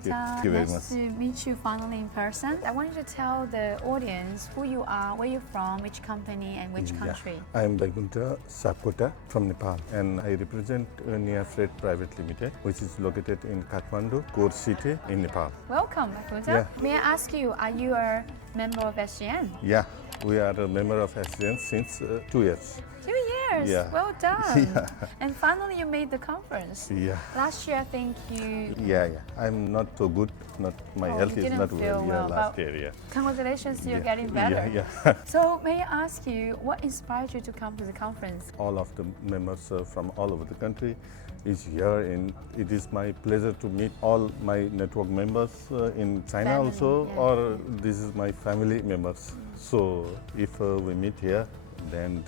Baikuntha. Thank you very Nice much. to meet you finally in person. I want you to tell the audience who you are, where you're from, which company and which country. I am Baikuntha Sapkota from Nepal, and I represent Nia Freight Private Limited, which is located in Kathmandu, core city in Nepal. Welcome, Baikuntha. Yeah. May I ask you, are you a member of SGN? Yeah, we are a member of SGN since 2 years. 2 years. Yeah. Well done. Yeah. And finally, you made the conference. Yeah. Last year, I think you. Yeah. I'm not so good. My health you is didn't not feel well. well, Last but- year. Yeah. Congratulations, you're Yeah. getting better. Yeah. So, may I ask you, what inspired you to come to the conference? All of the members from all over the country is here, and it is my pleasure to meet all my network members in China Family, also, yeah. or this is my family members. So if we meet here, then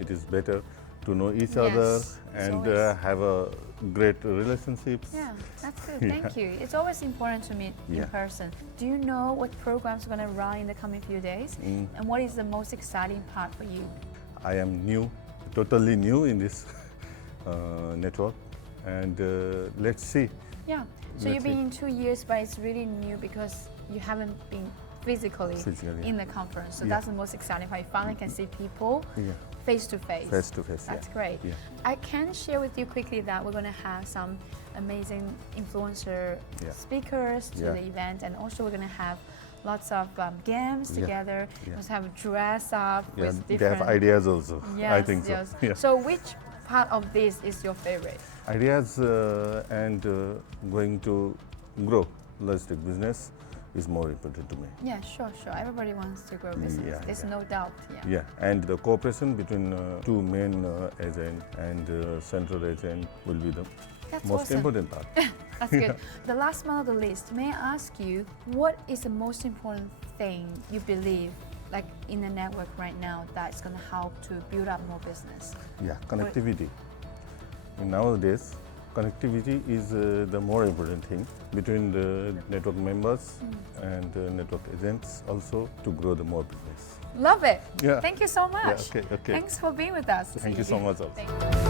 it is better to know each other Yes, it's and always- have a great relationships. Yeah, that's good. Thank you. It's always important to meet in Yeah. person. Do you know what programs are going to run in the coming few days? And what is the most exciting part for you? I am new, totally new in this network, and let's see. Yeah. So Let's you've been in 2 years, but it's really new because you haven't been physically Physically, in the conference. So Yeah. that's the most exciting part. You finally can see people Yeah. face to face. Face to face. That's Yeah. great. Yeah. I can share with you quickly that we're going to have some amazing influencer Yeah. speakers to Yeah. the event, and also we're going to have lots of games Yeah. together. Yeah. Just have dress up Yeah, with they different have ideas also. Yes, I think so. yes. Yeah. So which part of this is your favorite? Ideas and going to grow logistic business is more important to me. Yeah, sure. Everybody wants to grow business. Yeah, There's yeah. no doubt. Yeah. Yeah, and the cooperation between two main agent and central agent will be the That's most awesome. important part. That's good. The last one on the list, may I ask you, what is the most important thing you believe, like in the network right now, that's going to help to build up more business? Yeah, connectivity. Nowadays, connectivity is the more important thing between the network members and network agents also to grow the more business. Love it. Yeah. Thank you so much. Yeah, okay. Thanks for being with us. Thank you so much also. Thank you.